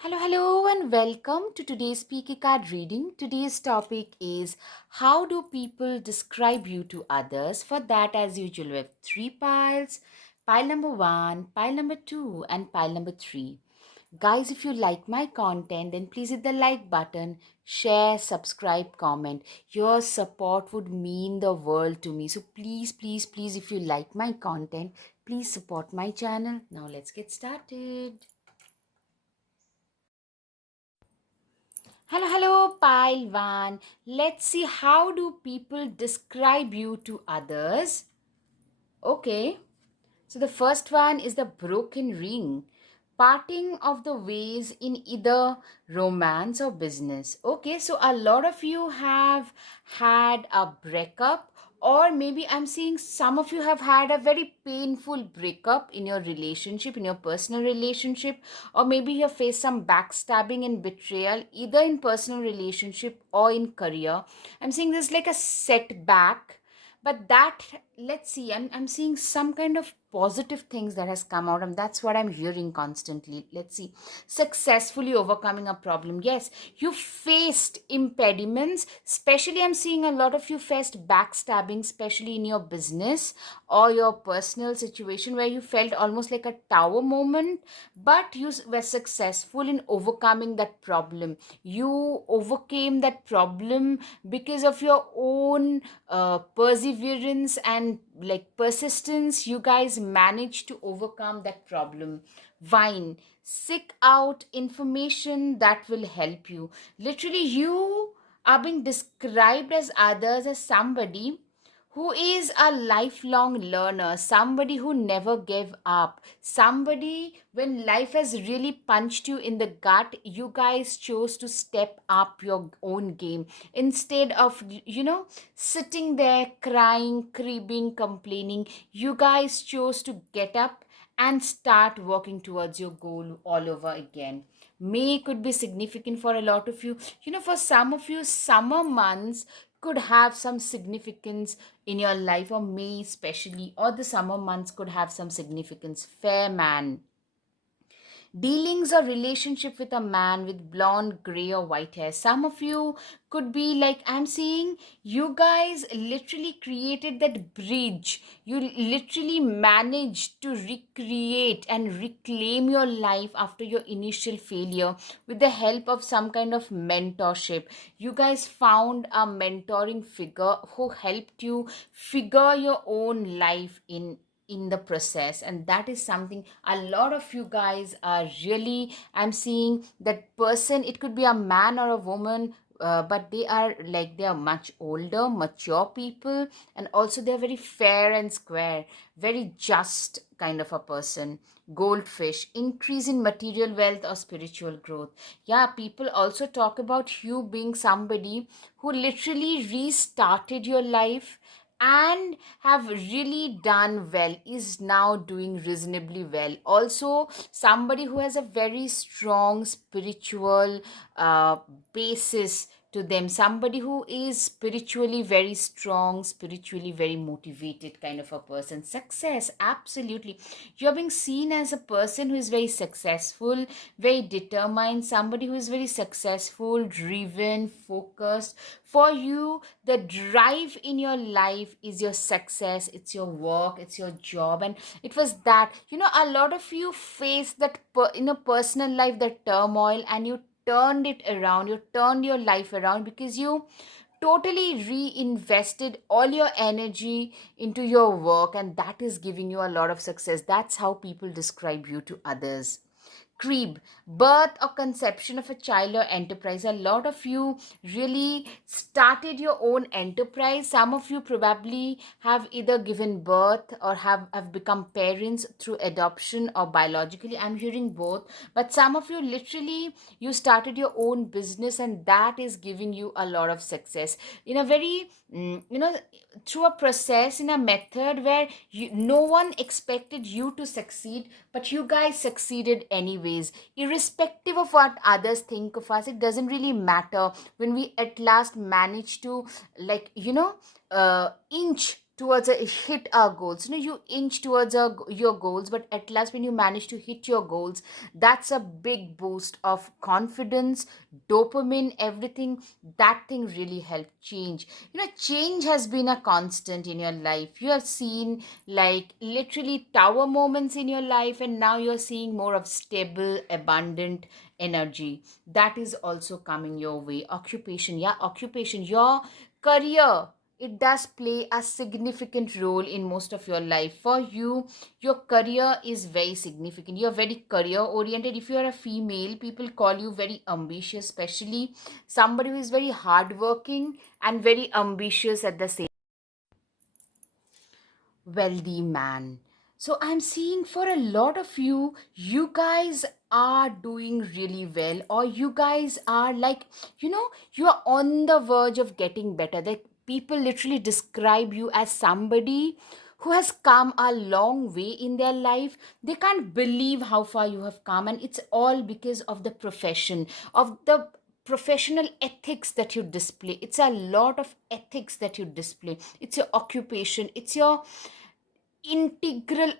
Hello, and welcome to today's Speaker Card reading. Today's topic is how do people describe you to others? For that, as usual, we have three piles: pile number one, pile number two, and pile number three. Guys, if you like my content, then please hit the like button, share, subscribe, comment. Your support would mean the world to me. So please, if you like my content, please support my channel. Now let's get started. Hello, pile one. Let's see how do people describe you to others. Okay, so the first one is the broken ring. Parting of the ways in either romance or business. Okay, so a lot of you have had a breakup, or maybe I'm seeing some of you have had a very painful breakup in your relationship, in your personal relationship, or maybe you have faced some backstabbing and betrayal, either in personal relationship or in career. I'm seeing this like a setback, but that, let's see, I'm seeing some kind of positive things that has come out, and that's what I'm hearing constantly. Let's see, successfully overcoming a problem. Yes, you faced impediments, especially I'm seeing a lot of you faced backstabbing, especially in your business or your personal situation, where you felt almost like a tower moment, but you were successful in overcoming that problem. You overcame that problem because of your own perseverance and like persistence. You guys managed to overcome that problem. Vine, seek out information that will help you. Literally, you are being described as others as somebody who is a lifelong learner, somebody who never gave up, somebody when life has really punched you in the gut, you guys chose to step up your own game instead of, sitting there crying, cribbing, complaining. You guys chose to get up and start working towards your goal all over again. May could be significant for a lot of you. For some of you, summer months could have some significance in your life, or May especially, or the summer months could have some significance. Fair man, dealings or relationship with a man with blonde, gray, or white hair. Some of you could be like, I'm seeing you guys literally created that bridge. You literally managed to recreate and reclaim your life after your initial failure with the help of some kind of mentorship. You guys found a mentoring figure who helped you figure your own life in the process, and that is something a lot of you guys are really, I'm seeing that person. It could be a man or a woman, but they are much older, mature people, and also they're very fair and square, very just kind of a person. Goldfish, increase in material wealth or spiritual growth. Yeah, people also talk about you being somebody who literally restarted your life and have really done well, is now doing reasonably well. Also, somebody who has a very strong spiritual uh, basis to them, somebody who is spiritually very strong, spiritually very motivated kind of a person. Success, absolutely, you're being seen as a person who is very successful, very determined, somebody who is very successful, driven, focused. For you, the drive in your life is your success, it's your work, it's your job. And it was that, a lot of you face that in a personal life, that turmoil, and you turned it around, you turned your life around because you totally reinvested all your energy into your work, and that is giving you a lot of success. That's how people describe you to others. Creeb, birth or conception of a child or enterprise. A lot of you really started your own enterprise. Some of you probably have either given birth or have become parents through adoption or biologically. I'm hearing both. But some of you literally, you started your own business, and that is giving you a lot of success in a very, through a process, in a method where no one expected you to succeed, but you guys succeeded anyways. Irrespective of what others think of us, it doesn't really matter when we at last manage to, like, inch towards a hit our goals. You inch towards your goals, but at last when you manage to hit your goals, that's a big boost of confidence, dopamine, everything. That thing really helped change. Change has been a constant in your life. You have seen like literally tower moments in your life, and now you're seeing more of stable, abundant energy. That is also coming your way. Occupation, yeah, occupation, your career, it does play a significant role in most of your life. For you, your career is very significant. You're very career oriented. If you are a female, people call you very ambitious, especially somebody who is very hardworking and very ambitious at the same. Wealthy man. So I'm seeing for a lot of you, you guys are doing really well, or you guys are like, you are on the verge of getting better. Like people literally describe you as somebody who has come a long way in their life. They can't believe how far you have come, and it's all because of the profession, of the professional ethics that you display. It's a lot of ethics that you display. It's your occupation, it's your integral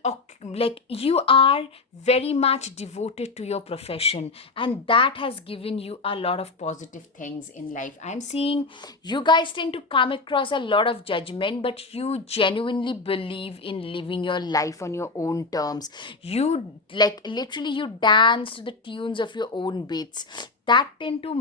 like you are very much devoted to your profession, and that has given you a lot of positive things in life. I'm seeing you guys tend to come across a lot of judgment, but you genuinely believe in living your life on your own terms. You like literally you dance to the tunes of your own beats. That tend to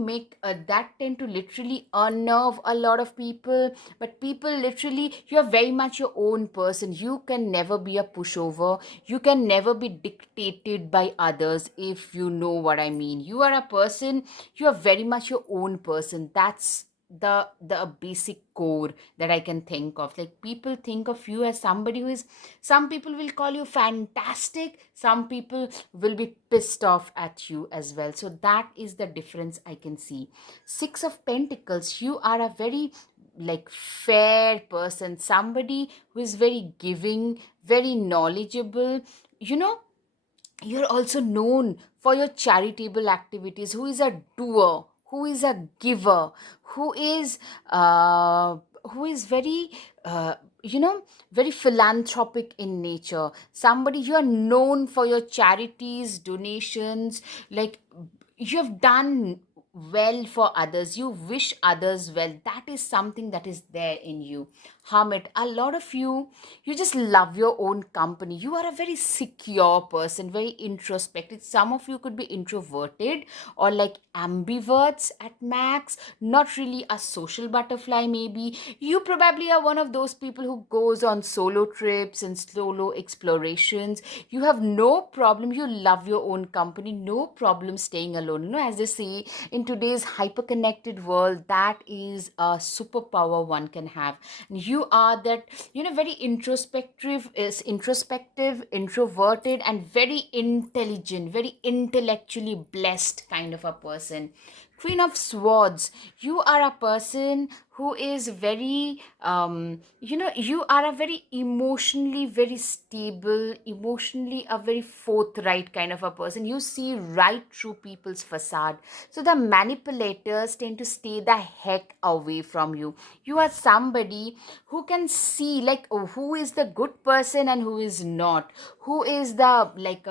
literally unnerve a lot of people. But people literally, you're very much your own person. You can never be a pushover. You can never be dictated by others, if you know what I mean. You are a person, you are very much your own person. That's the basic core that I can think of. Like people think of you as somebody who is, some people will call you fantastic, some people will be pissed off at you as well. So that is the difference I can see. Six of Pentacles, you are a very like fair person, somebody who is very giving, very knowledgeable. you know you're also known for your charitable activities, who is a doer, who is a giver, who is uh, who is very uh, you know very philanthropic in nature. Somebody, you are known for your charities, donations. Like you have done well for others, you wish others well. That is something that is there in you. Hermit, a lot of you, you just love your own company. You are a very secure person, very introspective. Some of you could be introverted or like ambiverts at max, not really a social butterfly. Maybe you probably are one of those people who goes on solo trips and solo explorations. You have no problem, you love your own company, no problem staying alone. As they say, in today's hyper connected world, that is a superpower one can have. You are that, very introspective, introverted, and very intelligent, very intellectually blessed kind of a person. Queen of Swords, you are a person who is very, you are a very emotionally very stable, emotionally a very forthright kind of a person. You see right through people's facade. So the manipulators tend to stay the heck away from you. You are somebody who can see like, who is the good person and who is not, who is the like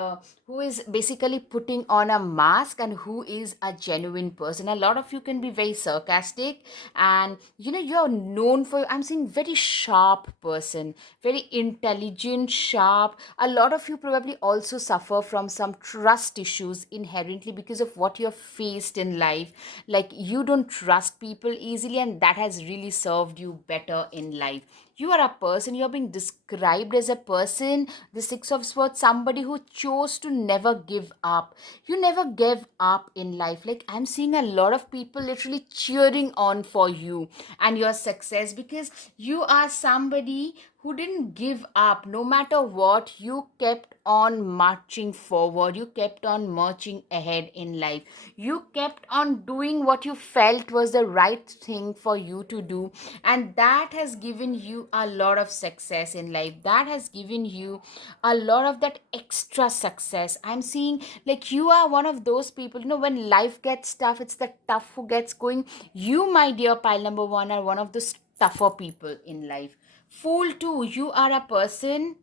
who is basically putting on a mask and who is a genuine person. A lot of you can be very sarcastic, and you're known for, I'm seeing very sharp person, very intelligent, sharp. A lot of you probably also suffer from some trust issues inherently because of what you've faced in life. Like you don't trust people easily, and that has really served you better in life. You are a person, you're being described as a person, the Six of Swords, somebody who chose to never give up. You never gave up in life. Like I'm seeing a lot of people literally cheering on for you and your success, because you are somebody who didn't give up. No matter what, you kept on marching forward, you kept on marching ahead in life, you kept on doing what you felt was the right thing for you to do, and that has given you a lot of success in life. That has given you a lot of that extra success. I'm seeing like you are one of those people, when life gets tough, it's the tough who gets going. You, my dear pile number one, are one of the tougher people in life. Fool too, you are a person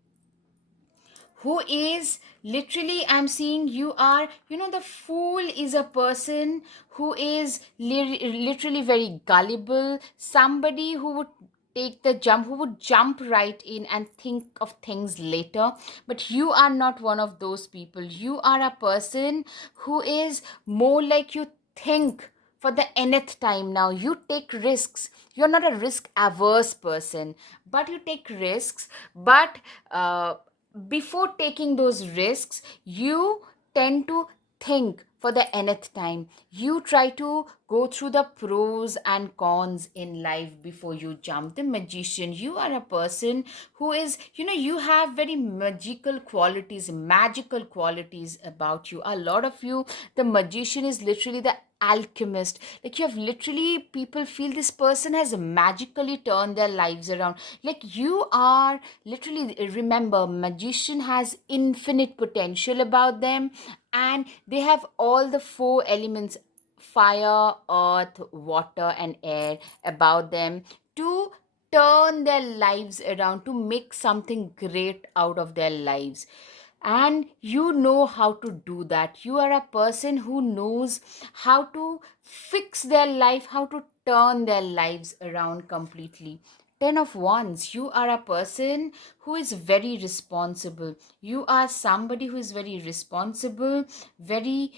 who is literally, I'm seeing you are, the fool is a person who is literally very gullible, somebody who would take the jump, who would jump right in and think of things later. But you are not one of those people. You are a person who is more like, you think for the nth time. Now you take risks. You're not a risk averse person, but you take risks. But before taking those risks, you tend to think for the nth time. You try to go through the pros and cons in life before you jump. The magician, you are a person who is, you have very magical qualities about you. A lot of you, the magician is literally the alchemist. Like, you have literally, people feel this person has magically turned their lives around. Like, you are literally, remember, magician has infinite potential about them, and they have all the four elements: fire, earth, water, and air about them, to turn their lives around, to make something great out of their lives. And you know how to do that. You are a person who knows how to fix their life, how to turn their lives around completely. 10 of Wands, you are a person who is very responsible. You are somebody who is very responsible, very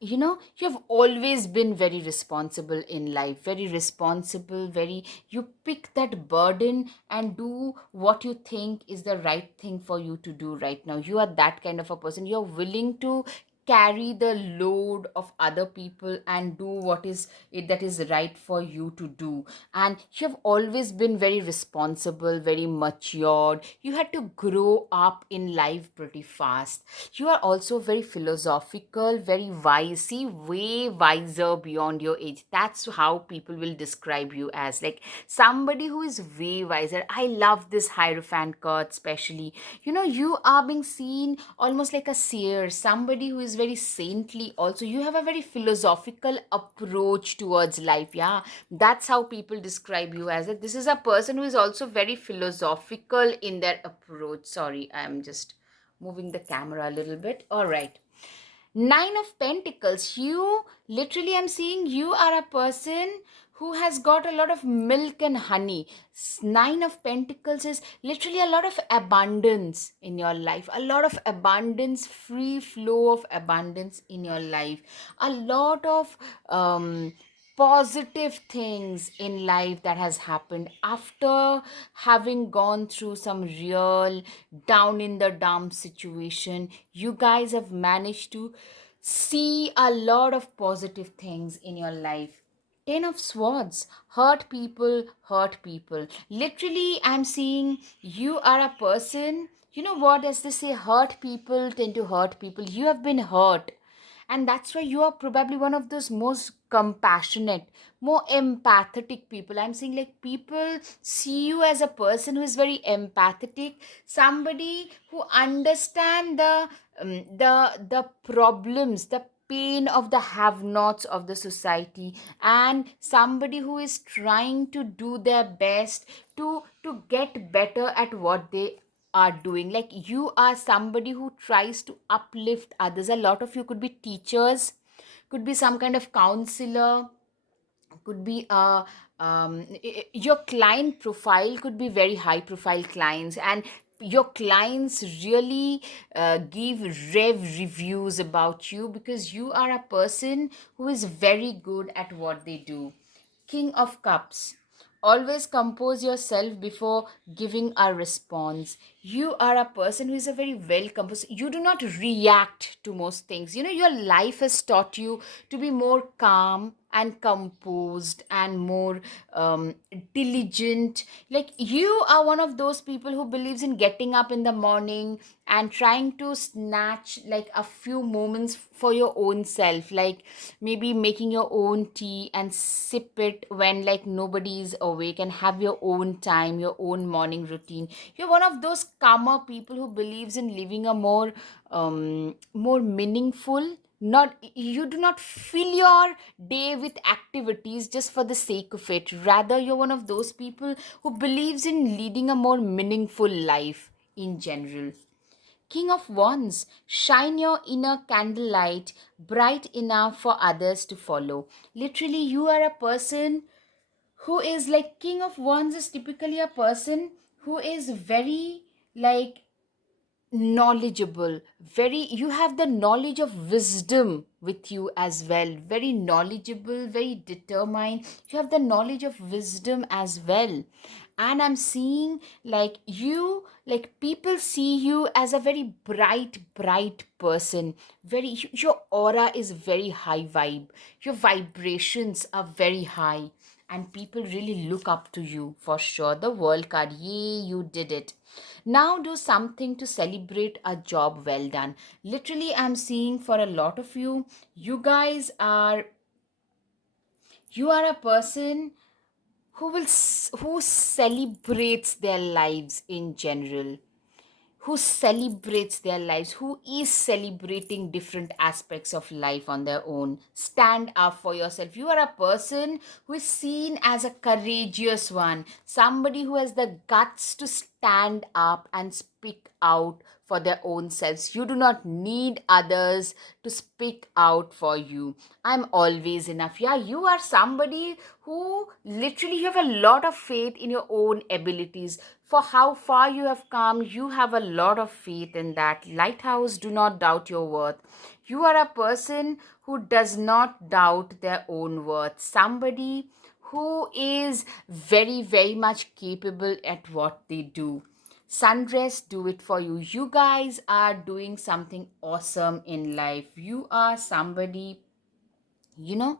you have always been very responsible in life, very responsible, very, you pick that burden and do what you think is the right thing for you to do right now. You are that kind of a person. You're willing to carry the load of other people and do what is it that is right for you to do. And you have always been very responsible, very matured. You had to grow up in life pretty fast. You are also very philosophical, very wise. See, way wiser beyond your age. That's how people will describe you as, like, somebody who is way wiser. I love this Hierophant card, especially. You are being seen almost like a seer, somebody who is very saintly. Also, you have a very philosophical approach towards life. Yeah, that's how people describe you as. That this is a person who is also very philosophical in their approach. Sorry, I'm just moving the camera a little bit. All right. Nine of Pentacles. You literally, I'm seeing you are a person who has got a lot of milk and honey. Nine of Pentacles is literally a lot of abundance in your life, a lot of abundance, free flow of abundance in your life, a lot of positive things in life that has happened after having gone through some real down in the dump situation. You guys have managed to see a lot of positive things in your life. 10 of Swords. Hurt people. Literally, I'm seeing you are a person, you know what, as they say, hurt people tend to hurt people. You have been hurt, and that's why you are probably one of those most compassionate, more empathetic people. I'm saying, like, people see you as a person who is very empathetic, somebody who understand the problems, the pain of the have nots of the society, and somebody who is trying to do their best to get better at what they are doing. Like, you are somebody who tries to uplift others. A lot of you could be teachers, could be some kind of counselor, could be your client profile could be very high profile clients, and your clients really give reviews about you because you are a person who is very good at what they do. King of Cups. Always compose yourself before giving a response. You are a person who is a very well composed. You do not react to most things. Your life has taught you to be more calm and composed and more diligent. Like, you are one of those people who believes in getting up in the morning and trying to snatch like a few moments for your own self, like maybe making your own tea and sip it when like nobody is awake, and have your own time, your own morning routine. You're one of those calmer people who believes in living a more meaningful Not, you do not fill your day with activities just for the sake of it. Rather, you're one of those people who believes in leading a more meaningful life in general. King of Wands, shine your inner candlelight bright enough for others to follow. Literally, you are a person who is like King of Wands is typically a person who is very like knowledgeable, very, you have the knowledge of wisdom with you as well, very knowledgeable, very determined, you have the knowledge of wisdom as well. And I'm seeing like you, like people see you as a very bright person, very, your aura is very high vibe, your vibrations are very high, and people really look up to you for sure. The world card, yay, you did it. Now do something to celebrate a job well done. Literally, I'm seeing for a lot of you, you guys are, you are a person who who celebrates their lives in general, who celebrates their lives, who is celebrating different aspects of life on their own. Stand up for yourself. You are a person who is seen as a courageous one, somebody who has the guts to stand up and speak out for their own selves. You do not need others to speak out for you. I'm always enough. Yeah, you are somebody who literally, you have a lot of faith in your own abilities. For how far you have come, you have a lot of faith in that. Lighthouse, do not doubt your worth. You are a person who does not doubt their own worth. Somebody who is very much capable at what they do. Sundress, do it for you. You guys are doing something awesome in life. You are somebody, you know,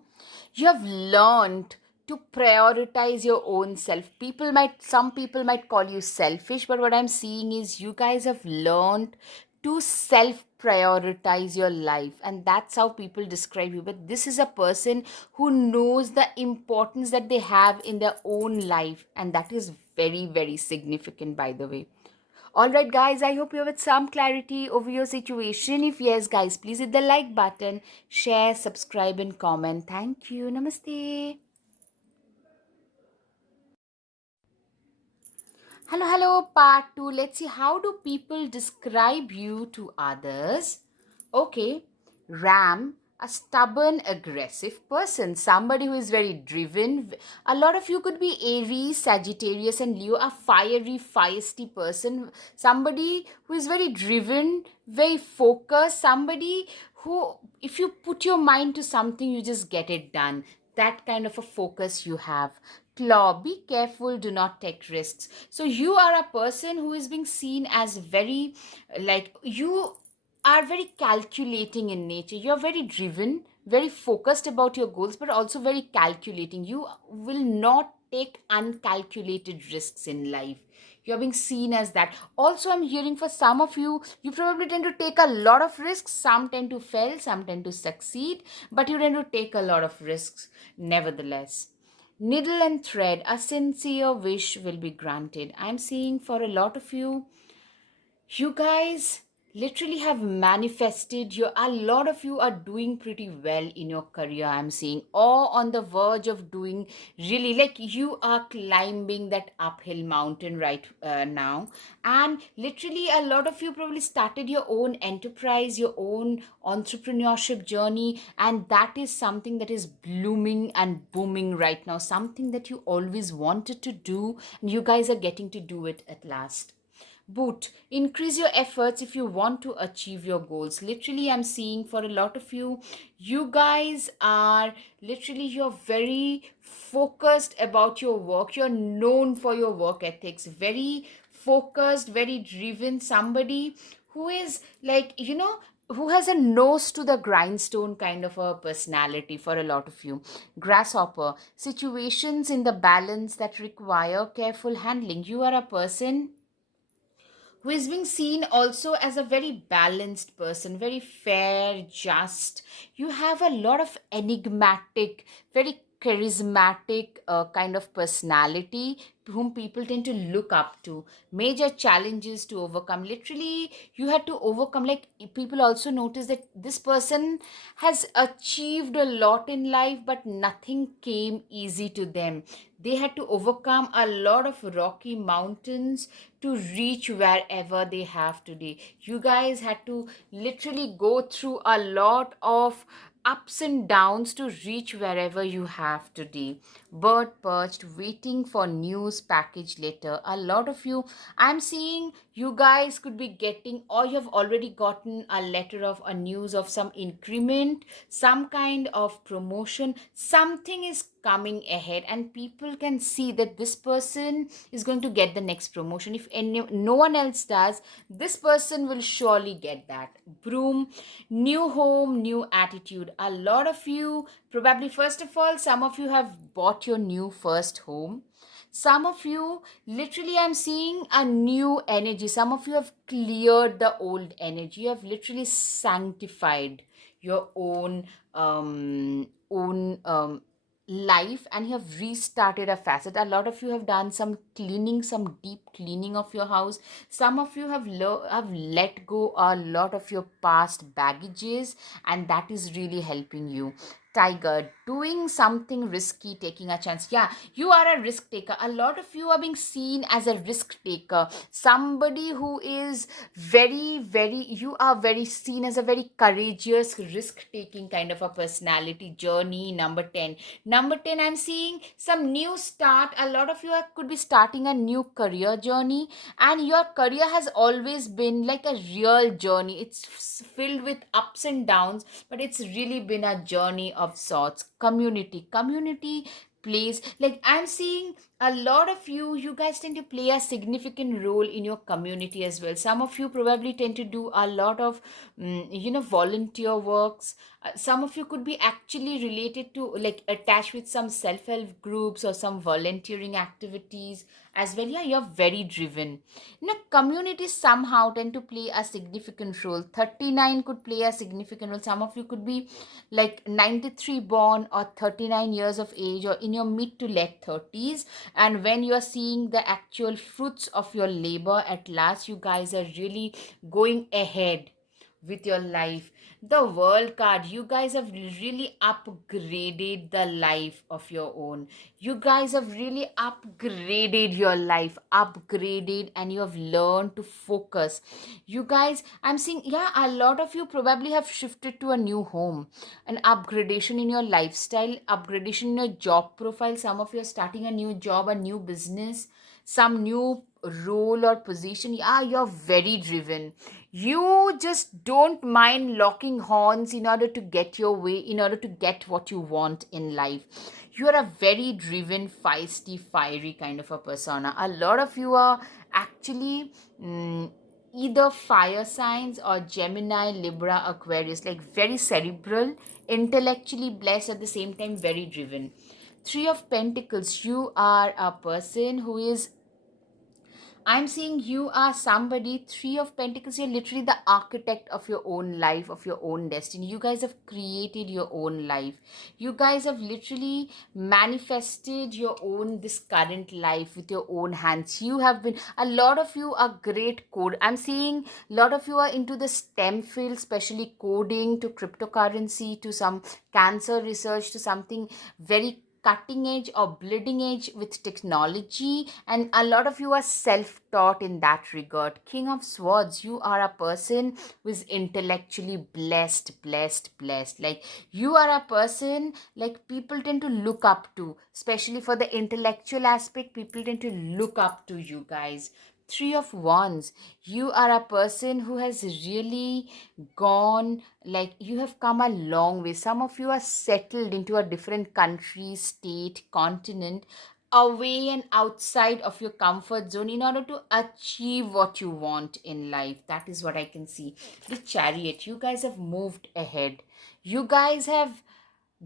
you have learned to prioritize your own self. People might, some people might call you selfish, but what I'm seeing is you guys have learned to self prioritize your life, and that's how people describe you. But this is a person who knows the importance that they have in their own life, and that is very significant, by the way. All right, guys, I hope you have some clarity over your situation. If yes, guys, please hit the like button, share, subscribe, and comment. Thank you. Namaste. Hello, part two. Let's see, how do people describe you to others? Okay, Ram, a stubborn, aggressive person, somebody who is very driven. A lot of you could be Aries, Sagittarius, and Leo, a fiery, feisty person, somebody who is very driven, very focused, somebody who, if you put your mind to something, you just get it done. That kind of a focus you have. Claw, be careful, do not take risks. So you are a person who is being seen as very, like, you are very calculating in nature. You're very driven, very focused about your goals, but also very calculating. You will not take uncalculated risks in life. You're being seen as that. Also, I'm hearing for some of you, you probably tend to take a lot of risks. Some tend to fail, some tend to succeed, but you tend to take a lot of risks nevertheless. Needle and thread, a sincere wish will be granted. I'm seeing for a lot of you, you guys literally have manifested, you, a lot of you are doing pretty well in your career, I'm seeing, or on the verge of doing really, like you are climbing that uphill mountain right now. And literally a lot of you probably started your own enterprise, your own entrepreneurship journey, and that is something that is blooming and booming right now, something that you always wanted to do, and you guys are getting to do it at last. Boot, increase your efforts if you want to achieve your goals. Literally, I'm seeing for a lot of you, you guys are literally, you're very focused about your work. You're known for your work ethics, very focused, very driven, somebody who is like, you know, who has a nose to the grindstone kind of a personality for a lot of you. Grasshopper, situations in the balance that require careful handling. You are a person who is being seen also as a very balanced person, very fair, just. You have a lot of enigmatic, very charismatic kind of personality whom people tend to look up to. Major challenges to overcome. Literally, you had to overcome, like, people also notice that this person has achieved a lot in life, but nothing came easy to them. They had to overcome a lot of rocky mountains to reach wherever they have today. You guys had to literally go through a lot of ups and downs to reach wherever you have today. Bird perched, waiting for news package later. A lot of you, I'm seeing you guys could be getting, or you have already gotten a letter of a news of some increment, some kind of promotion. Something is coming ahead, and people can see that this person is going to get the next promotion. If no one else does, this person will surely get that. Broom, new home, new attitude. A lot of you, probably, first of all, some of you have bought your new first home. Some of you, literally, I'm seeing a new energy. Some of you have cleared the old energy. You have literally sanctified your own life, and you have restarted a facet. A lot of you have done some cleaning, some deep cleaning of your house. Some of you have let go a lot of your past baggages, and that is really helping you. Tiger, doing something risky, taking a chance. Yeah, you are a risk taker. A lot of you are being seen as a risk taker. Somebody who is you are very seen as a very courageous, risk taking kind of a personality. Journey number 10. Number 10, I'm seeing some new start. A lot of you could be starting a new career journey, and your career has always been like a real journey. It's filled with ups and downs, but it's really been a journey of sorts. Community plays, like, I'm seeing a lot of you guys tend to play a significant role in your community as well. Some of you probably tend to do a lot of volunteer works. Some of you could be actually related to, like, attached with some self-help groups or some volunteering activities as well. Yeah, you're very driven. Communities somehow tend to play a significant role. 39 could play a significant role. Some of you could be like 93 born or 39 years of age, or in your mid to late 30s, and when you are seeing the actual fruits of your labor at last, you guys are really going ahead with your life. The world card, you guys have really upgraded the life of your own. You guys have really upgraded your life, upgraded, and you have learned to focus. You guys, I'm seeing, yeah, a lot of you probably have shifted to a new home, an upgradation in your lifestyle, upgradation in your job profile. Some of you are starting a new job, a new business, some new role or position. Yeah, you're very driven. You just don't mind locking horns in order to get your way, in order to get what you want in life. You are a very driven, feisty, fiery kind of a persona. A lot of you are actually either fire signs or Gemini, Libra, Aquarius, like very cerebral, intellectually blessed, at the same time very driven. Three of Pentacles, you are a person who is, I'm seeing you are somebody, Three of Pentacles, you're literally the architect of your own life, of your own destiny. You guys have created your own life. You guys have literally manifested your own, this current life with your own hands. You have been, a lot of you are great code. I'm seeing a lot of you are into the STEM field, especially coding, to cryptocurrency, to some cancer research, to something very cutting edge or bleeding edge with technology, and a lot of you are self-taught in that regard. King of Swords, you are a person who is intellectually blessed. Like, you are a person, like, people tend to look up to, especially for the intellectual aspect. People tend to look up to you guys. Three of Wands, you are a person who has really gone, like, you have come a long way. Some of you are settled into a different country, state, continent, away and outside of your comfort zone in order to achieve what you want in life. That is what I can see. The Chariot, you guys have moved ahead. You guys have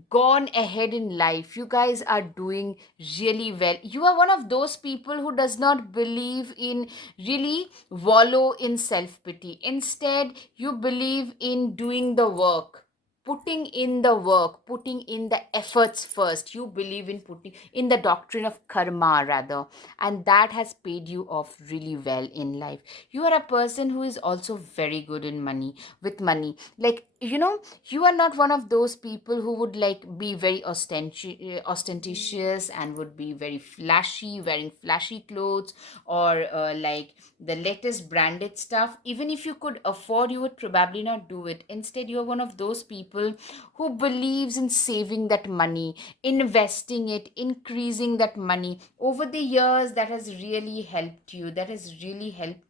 gone ahead in life. You guys are doing really well. You are one of those people who does not believe in really wallow in self pity. Instead, you believe in doing the work. putting in the work, putting in the efforts first. You believe in putting in the doctrine of karma, rather, and that has paid you off really well in life. You are a person who is also very good in money, with money. Like, you are not one of those people who would like be very ostentatious and would be very flashy, wearing flashy clothes, or like the latest branded stuff. Even if you could afford, you would probably not do it. Instead, you're one of those people who believes in saving that money, investing it, increasing that money over the years. That has really helped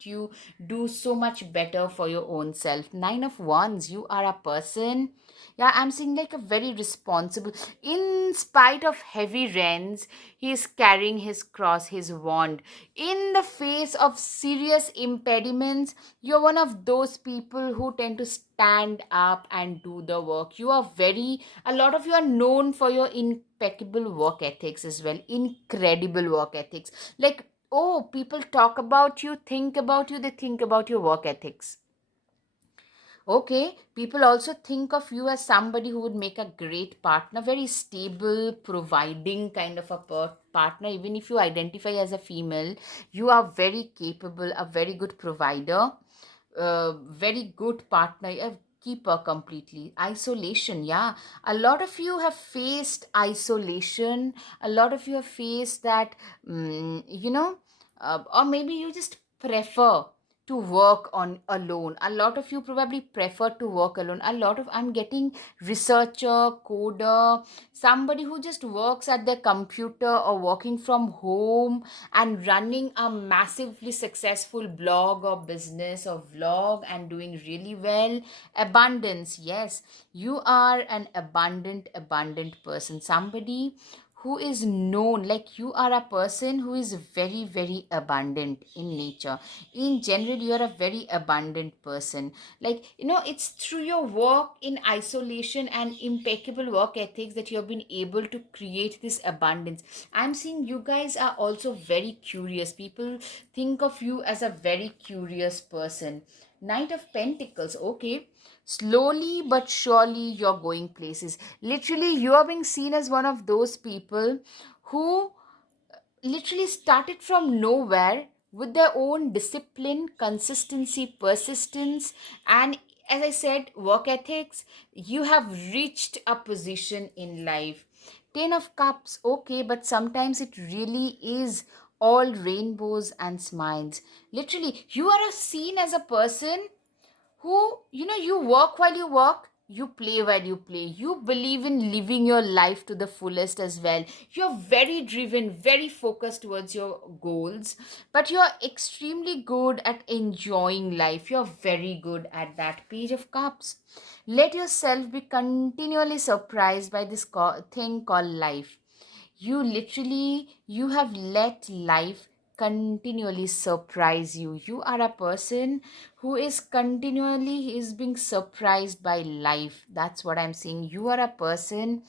you, do so much better for your own self. Nine of Wands, you are a person, yeah, I'm seeing like a very responsible. In spite of heavy rains, he is carrying his cross, his wand. In the face of serious impediments, you're one of those people who tend to stand up and do the work. A lot of you are known for your impeccable work ethics as well, incredible work ethics. Like, oh, people talk about you, think about you, they think about your work ethics. Okay, people also think of you as somebody who would make a great partner, very stable, providing kind of a partner. Even if you identify as a female, you are very capable, a very good provider, very good partner, a keeper completely. Isolation, yeah. A lot of you have faced isolation. A lot of you have faced that, or maybe you just prefer to work on alone. A lot of you probably prefer to work alone. A lot of, I'm getting researcher, coder, somebody who just works at their computer or working from home and running a massively successful blog or business or vlog and doing really well. Abundance, yes, you are an abundant person, somebody who is known, like you are a person who is very abundant in nature. In general, you are a very abundant person. Like, it's through your work in isolation and impeccable work ethics that you have been able to create this abundance. I'm seeing you guys are also very curious. People think of you as a very curious person. Knight of Pentacles, okay. Slowly but surely you're going places. Literally, you are being seen as one of those people who literally started from nowhere with their own discipline, consistency, persistence, and, as I said, work ethics. You have reached a position in life. Ten of Cups, okay, but sometimes it really is all rainbows and smiles. Literally, you are seen as a person who, you work while you work, you play while you play. You believe in living your life to the fullest as well. You're very driven, very focused towards your goals, but you're extremely good at enjoying life. You're very good at that. Page of Cups. Let yourself be continually surprised by this thing called life. You have let life continually surprise you. You are a person who is being surprised by life. That's what I'm saying. You are a person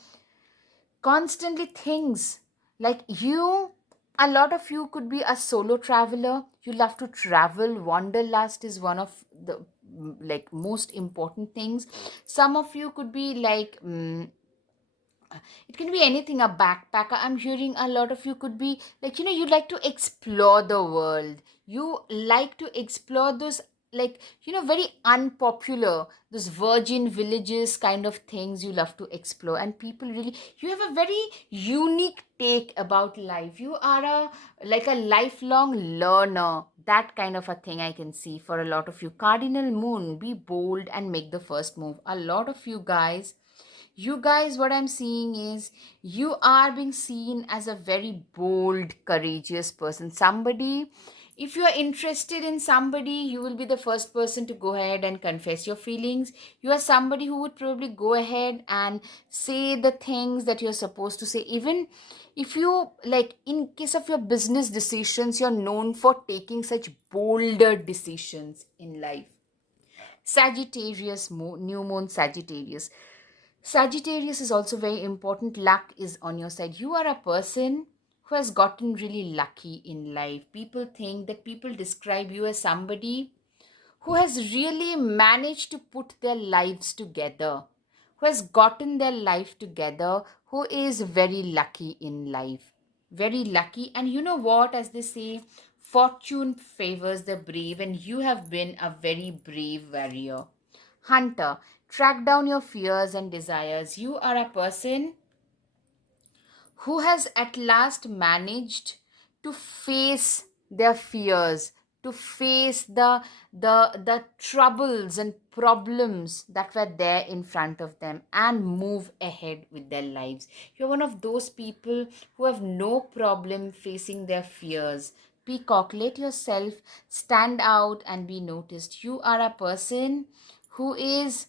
constantly things like you. A lot of you could be a solo traveler. You love to travel. Wanderlust is one of the like most important things. Some of you could be like it can be anything, a backpacker. I'm hearing a lot of you could be like, you like to explore the world. You like to explore those, like, very unpopular, those virgin villages kind of things you love to explore. And people really, you have a very unique take about life. You are like a lifelong learner. That kind of a thing I can see for a lot of you. Cardinal Moon, be bold and make the first move. A lot of you guys, what I'm seeing is you are being seen as a very bold, courageous person. Somebody, if you are interested in somebody, you will be the first person to go ahead and confess your feelings. You are somebody who would probably go ahead and say the things that you're supposed to say. Even if you, like, in case of your business decisions, you're known for taking such bolder decisions in life. Sagittarius, new moon Sagittarius. Sagittarius is also very important. Luck is on your side. You are a person who has gotten really lucky in life. People describe you as somebody who has really managed to put their lives together, who has gotten their life together, who is very lucky in life. Very lucky. And you know what, as they say, fortune favors the brave, and you have been a very brave warrior. Hunter, track down your fears and desires. You are a person who has at last managed to face their fears, to face the troubles and problems that were there in front of them, and move ahead with their lives. You're one of those people who have no problem facing their fears. Peacock, let yourself stand out and be noticed. You are a person who is,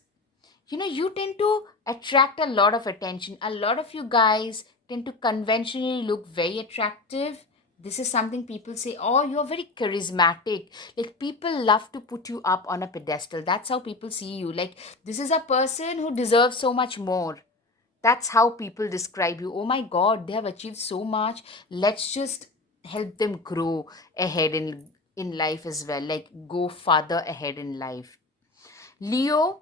you tend to attract a lot of attention. A lot of you guys tend to conventionally look very attractive. This is something people say, oh, you're very charismatic. Like, people love to put you up on a pedestal. That's how people see you. Like, this is a person who deserves so much more. That's how people describe you. Oh my god, they have achieved so much. Let's just help them grow ahead in life as well. Like, go farther ahead in life. Leo,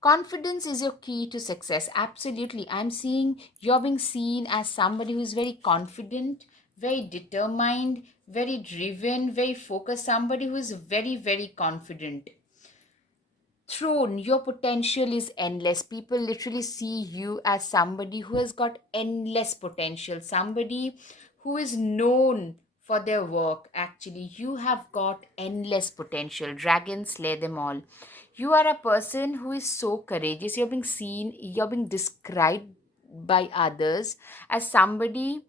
confidence is your key to success. Absolutely. I'm seeing you're being seen as somebody who is very confident, very determined, very driven, very focused, somebody who is very, very confident. Throne, your potential is endless. People literally see you as somebody who has got endless potential, somebody who is known for their work. Actually, you have got endless potential. Dragons slay them all. You are a person who is so courageous. You're being seen, you're being described by others as somebody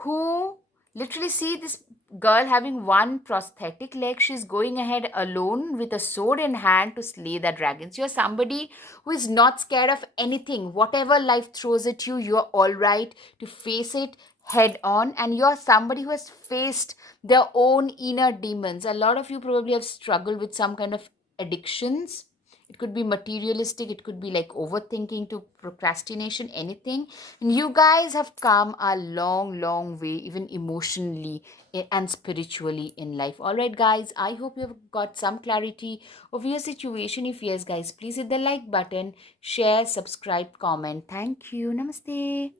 who literally see this girl having one prosthetic leg. She's going ahead alone with a sword in hand to slay the dragons. You're somebody who is not scared of anything. Whatever life throws at you, you're all right to face it head on. And you're somebody who has faced their own inner demons. A lot of you probably have struggled with some kind of addictions. It could be materialistic, it could be like overthinking to procrastination, anything. And you guys have come a long, long way, even emotionally and spiritually in life. All right, guys, I hope you have got some clarity of your situation. If yes, guys, please hit the like button, share, subscribe, comment. Thank you. Namaste.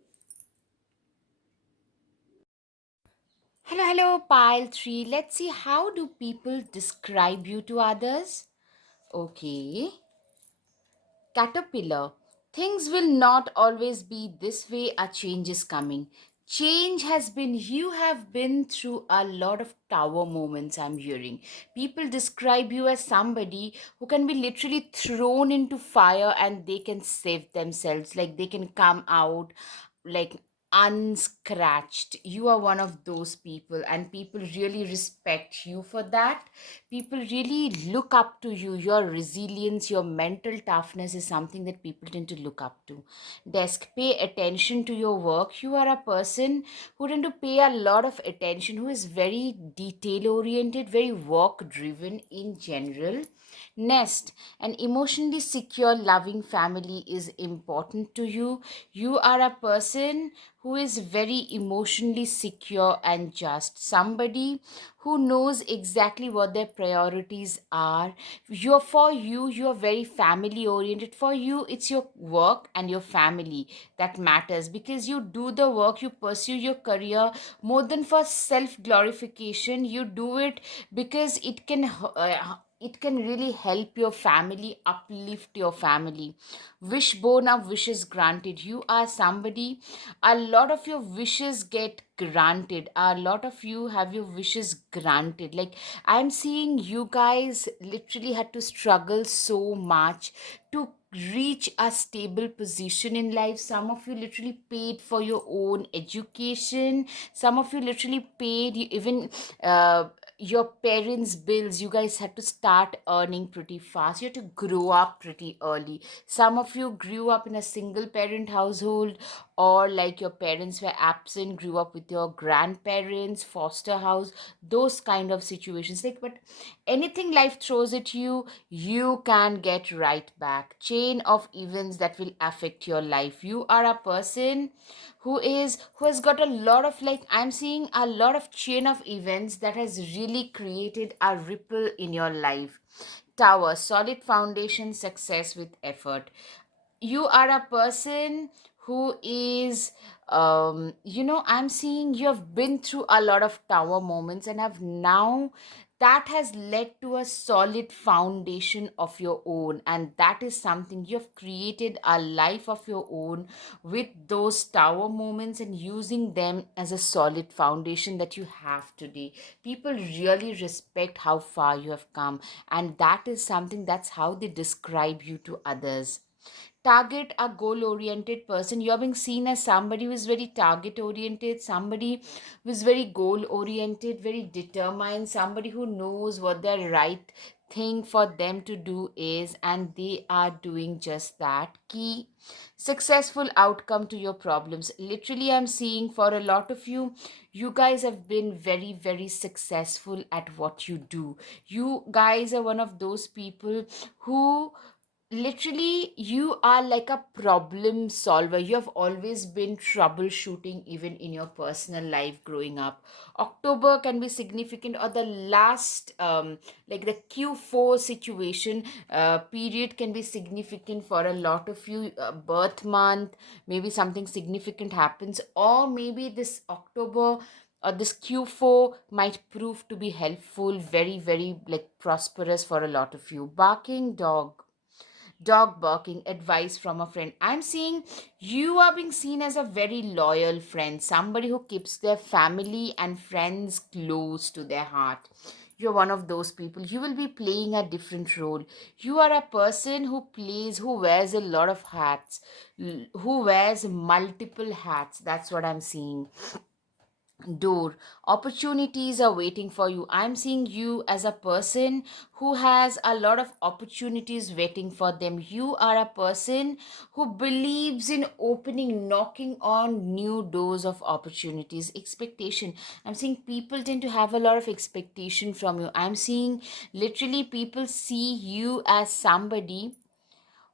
Hello, hello, pile 3. Let's see, how do people describe you to others? Okay. Caterpillar, things will not always be this way. A change is coming. Change has been, you have been through a lot of tower moments, I'm hearing. People describe you as somebody who can be literally thrown into fire and they can save themselves. Like, they can come out like unscratched. You are one of those people, and people really respect you for that. People really look up to you. Your resilience, your mental toughness is something that people tend to look up to. Desk, pay attention to your work. You are a person who tend to pay a lot of attention, who is very detail oriented, very work driven in general. Nest, an emotionally secure, loving family is important to you. You are a person who is very emotionally secure and just. Somebody who knows exactly what their priorities are. You're very family oriented. For you, it's your work and your family that matters, because you do the work, you pursue your career more than for self glorification. You do it because it can really help your family, uplift your family. Wishbone of wishes granted. You are somebody, a lot of your wishes get granted. A lot of you have your wishes granted. Like, I'm seeing you guys literally had to struggle so much to reach a stable position in life. Some of you literally paid for your own education. Some of you literally paid even your parents' bills. You guys had to start earning pretty fast. You had to grow up pretty early. Some of you grew up in a single parent household, or like your parents were absent, grew up with your grandparents, foster house, those kind of situations. Like, but anything life throws at you, you can get right back. Chain of events that will affect your life. You are a person who has got a lot of, like, I'm seeing a lot of chain of events that has really created a ripple in your life. Tower, solid foundation, success with effort. You are a person who is, I'm seeing you have been through a lot of tower moments and have now, that has led to a solid foundation of your own, and that is something you have created a life of your own with those tower moments and using them as a solid foundation that you have today. People really respect how far you have come, and that is something, that's how they describe you to others. Target, a goal oriented person. You're being seen as somebody who is very target oriented, somebody who is very goal oriented, very determined, somebody who knows what the right thing for them to do is, and they are doing just that. Key successful outcome to your problems. Literally, I'm seeing for a lot of you, you guys have been very, very successful at what you do. You guys are one of those people who, literally, you are like a problem solver. You have always been troubleshooting even in your personal life growing up. October can be significant, or the last, like the Q4 situation, period can be significant for a lot of you. Birth month, maybe something significant happens, or maybe this October or this Q4 might prove to be helpful, very, very like prosperous for a lot of you. Barking dog, dog barking, advice from a friend. I'm seeing you are being seen as a very loyal friend, somebody who keeps their family and friends close to their heart. You're one of those people. You will be playing a different role. You are a person who wears a lot of hats, who wears multiple hats. That's what I'm seeing. Door, opportunities are waiting for you. I'm seeing you as a person who has a lot of opportunities waiting for them. You are a person who believes in opening, knocking on new doors of opportunities. Expectation, I'm seeing people tend to have a lot of expectation from you. I'm seeing literally people see you as somebody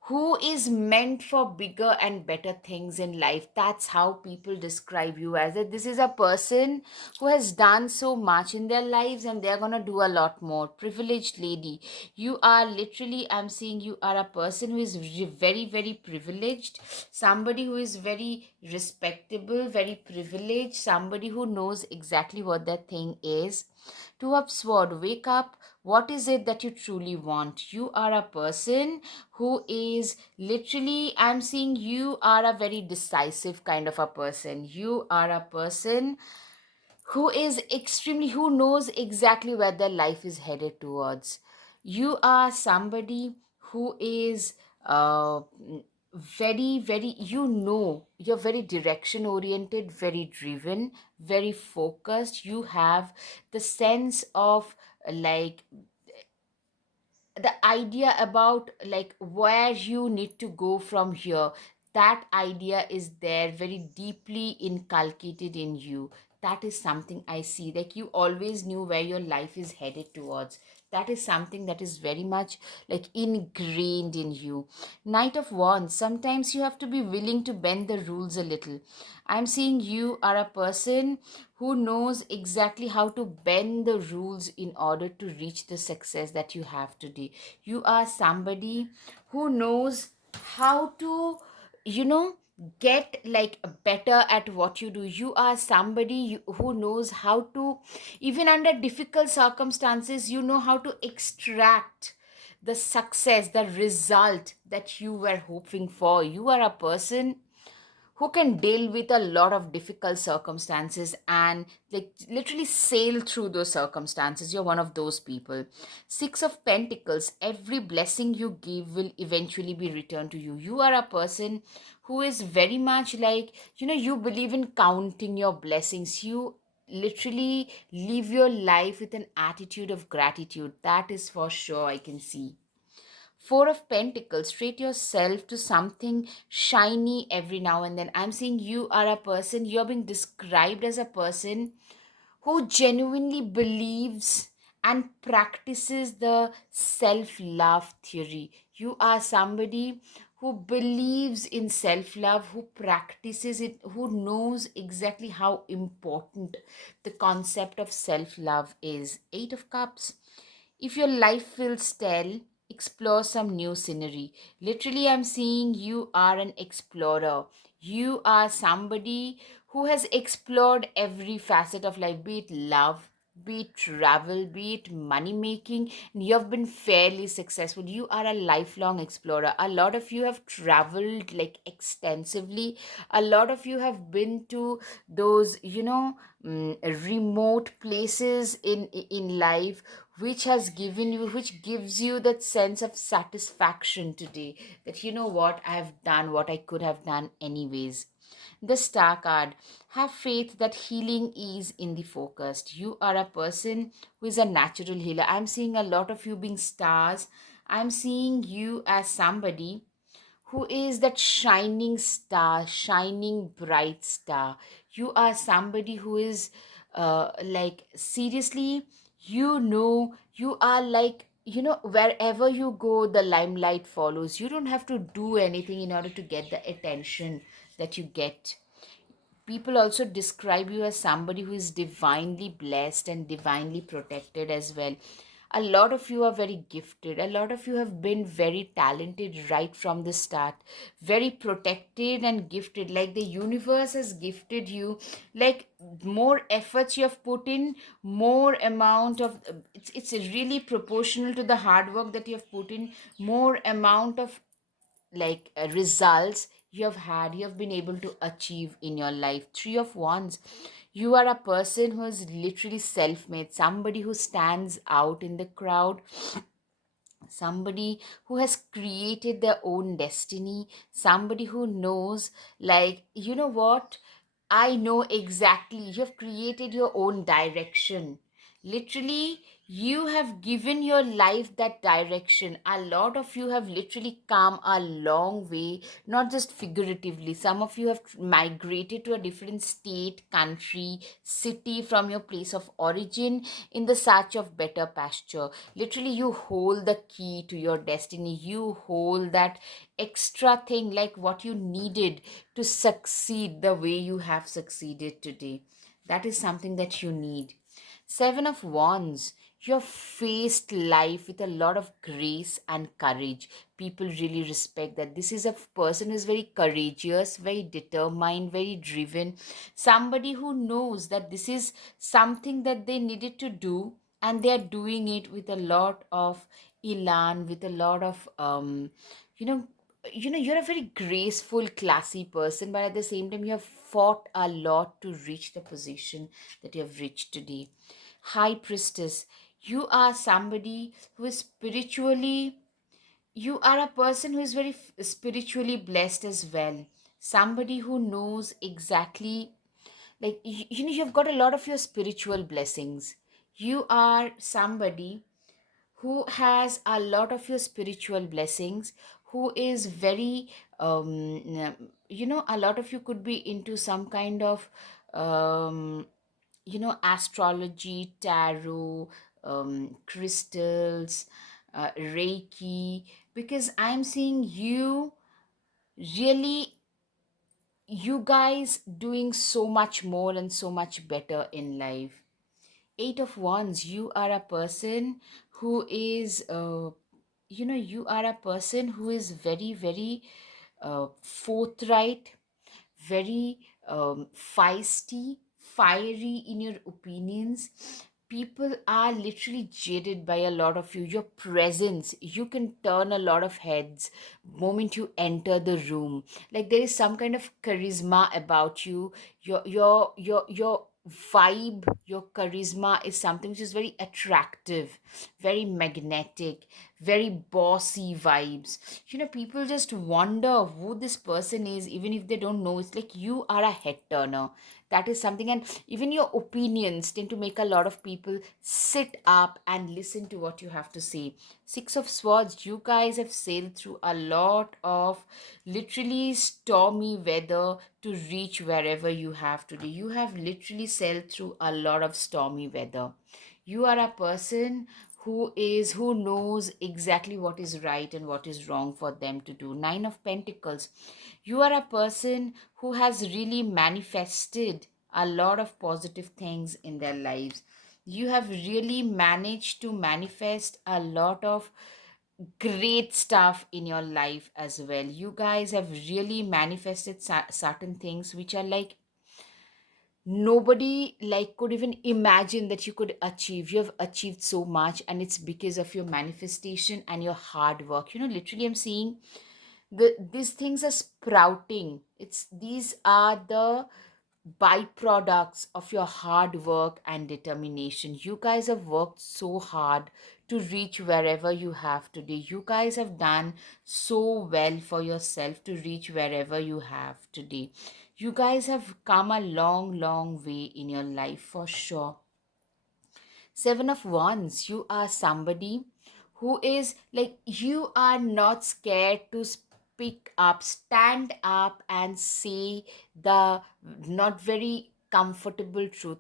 who is meant for bigger and better things in life. That's how people describe you as. That this is a person who has done so much in their lives and they're going to do a lot more. Privileged lady, you are literally, I'm seeing you are a person who is very, very privileged, somebody who is very respectable, very privileged, somebody who knows exactly what that thing is. Two up sword, wake up. What is it that you truly want? You are a person who is literally, I'm seeing you are a very decisive kind of a person. You are a person who is extremely, who knows exactly where their life is headed towards. You are somebody who is very, very, you're very direction oriented, very driven, very focused. You have the sense of like the idea about like where you need to go from here. That idea is there, very deeply inculcated in you. That is something I see, like you always knew where your life is headed towards. That is something that is very much like ingrained in you. Knight of Wands, sometimes you have to be willing to bend the rules a little. I'm seeing you are a person who knows exactly how to bend the rules in order to reach the success that you have today. You are somebody who knows how to, you know, get like better at what you do. You are somebody who knows how to, even under difficult circumstances, you know how to extract the success, the result that you were hoping for. You are a person who can deal with a lot of difficult circumstances and like literally sail through those circumstances. You're one of those people. Six of Pentacles, every blessing you give will eventually be returned to you. You are a person who is very much like, you believe in counting your blessings. You literally live your life with an attitude of gratitude. That is for sure, I can see. Four of Pentacles, treat yourself to something shiny every now and then. I'm seeing you are a person, you're being described as a person who genuinely believes and practices the self love theory. You are somebody who believes in self love, who practices it, who knows exactly how important the concept of self love is. Eight of Cups, if your life feels stale, explore some new scenery. Literally, I'm seeing you are an explorer. You are somebody who has explored every facet of life, be it love, be it travel, be it money making, and you have been fairly successful. You are a lifelong explorer. A lot of you have traveled like extensively. A lot of you have been to those, remote places in life, which gives you that sense of satisfaction today, that you know what, I have done what I could have done anyways. The star card: have faith that healing is in the focus. You are a person who is a natural healer. I'm seeing a lot of you being stars. I'm seeing you as somebody who is that shining star, shining bright star. You are somebody who is like, seriously, you are like, wherever you go, the limelight follows. You don't have to do anything in order to get the attention that you get. People also describe you as somebody who is divinely blessed and divinely protected as well. A lot of you are very gifted. A lot of you have been very talented right from the start, very protected and gifted. Like the universe has gifted you. Like, more efforts you have put in, more amount of it's really proportional to the hard work that you have put in. More amount of like results you have been able to achieve in your life. Three of wands: you are a person who is literally self-made, somebody who stands out in the crowd, somebody who has created their own destiny, somebody who knows, like, you know what, I know exactly. You have created your own direction. Literally, you have given your life that direction. A lot of you have literally come a long way, not just figuratively. Some of you have migrated to a different state, country, city from your place of origin in the search of better pasture. Literally, you hold the key to your destiny. You hold that extra thing, like what you needed to succeed the way you have succeeded today. That is something that you need. Seven of Wands. You have faced life with a lot of grace and courage. People really respect that. This is a person who is very courageous, very determined, very driven. Somebody who knows that this is something that they needed to do, and they are doing it with a lot of elan, with a lot of you know you're a very graceful, classy person, but at the same time you have fought a lot to reach the position that you have reached today. High priestess: you are somebody who is spiritually, you are a person who is very spiritually blessed as well. Somebody who knows exactly, like, you've got a lot of your spiritual blessings. You are somebody who has a lot of your spiritual blessings, who is very a lot of you could be into some kind of astrology, tarot, crystals, reiki, because I'm seeing you really, you guys doing so much more and so much better in life. Eight of Wands: you are a person who is you are a person who is very, very forthright, very feisty, fiery in your opinions. People are literally jaded by a lot of you. Your presence, you can turn a lot of heads moment you enter the room. Like, there is some kind of charisma about you. Your vibe, your charisma is something which is very attractive, very magnetic, very bossy vibes. People just wonder who this person is, even if they don't know. It's like you are a head turner. That is something. And even your opinions tend to make a lot of people sit up and listen to what you have to say. Six of Swords: you guys have sailed through a lot of literally stormy weather to reach wherever you have today. You have literally sailed through a lot of stormy weather. You are a person who knows exactly what is right and what is wrong for them to do. Nine of Pentacles: you are a person who has really manifested a lot of positive things in their lives. You have really managed to manifest a lot of great stuff in your life as well. You guys have really manifested certain things which are like nobody like could even imagine that you could achieve. You have achieved so much, and it's because of your manifestation and your hard work. Literally, I'm seeing these things are sprouting. These are the byproducts of your hard work and determination. You guys have worked so hard to reach wherever you have today. You guys have done so well for yourself to reach wherever you have today. You guys have come a long, long way in your life for sure. Seven of Wands, you are somebody who is like, you are not scared to speak up, stand up, and say the not very comfortable truth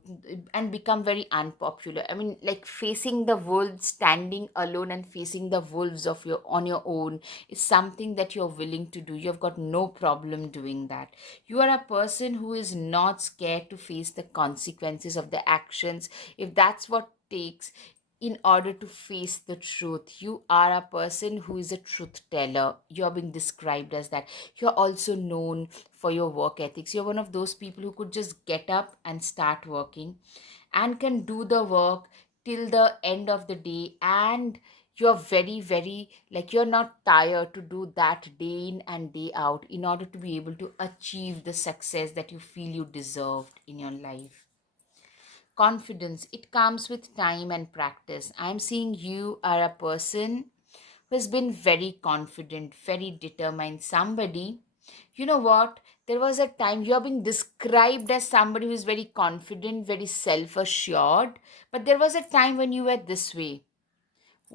and become very unpopular. I mean, like facing the wolves, standing alone and facing the wolves of your on your own is something that you're willing to do. You've got no problem doing that. You are a person who is not scared to face the consequences of the actions if that's what takes in order to face the truth. You are a person who is a truth teller. You're being described as that. You're also known for your work ethics. You're one of those people who could just get up and start working and can do the work till the end of the day, and you're very, very like, you're not tired to do that day in and day out in order to be able to achieve the success that you feel you deserved in your life. Confidence, it comes with time and practice. I'm seeing you are a person who has been very confident, very determined, somebody. You know what? There was a time you are being described as somebody who is very confident, very self assured, but there was a time when you were this way,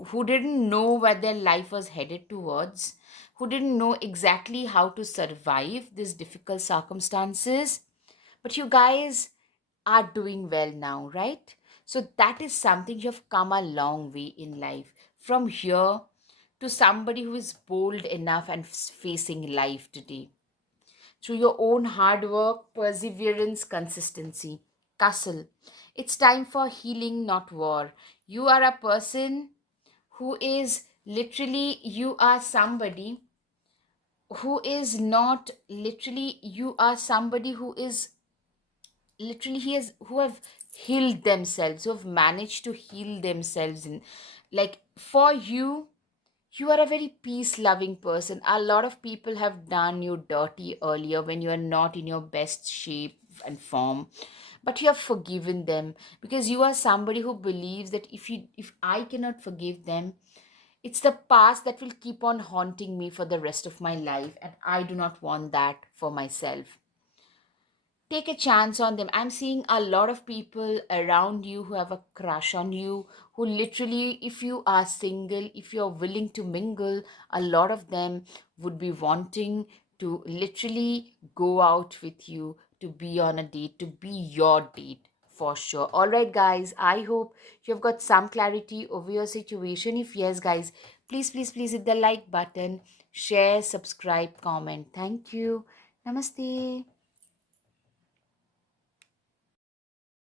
who didn't know where their life was headed towards, who didn't know exactly how to survive these difficult circumstances. But you guys are doing well now, right? So that is something you have come a long way in life. From here to somebody who is bold enough and facing life today. Through your own hard work, perseverance, consistency. Castle. It's time for healing, not war. You are a person who is literally, you are somebody who is not literally, you are somebody who is literally, he has who have healed themselves, who have managed to heal themselves in, like, for you, you are a very peace loving person. A lot of people have done you dirty earlier when you are not in your best shape and form, but you have forgiven them because you are somebody who believes that if I cannot forgive them, it's the past that will keep on haunting me for the rest of my life, and I do not want that for myself. Take a chance on them. I'm seeing a lot of people around you who have a crush on you, who literally, if you are single, if you're willing to mingle, a lot of them would be wanting to literally go out with you, to be on a date, to be your date for sure. All right, guys, I hope you've got some clarity over your situation. If yes, guys, please, please, please hit the like button, share, subscribe, comment. Thank you. Namaste.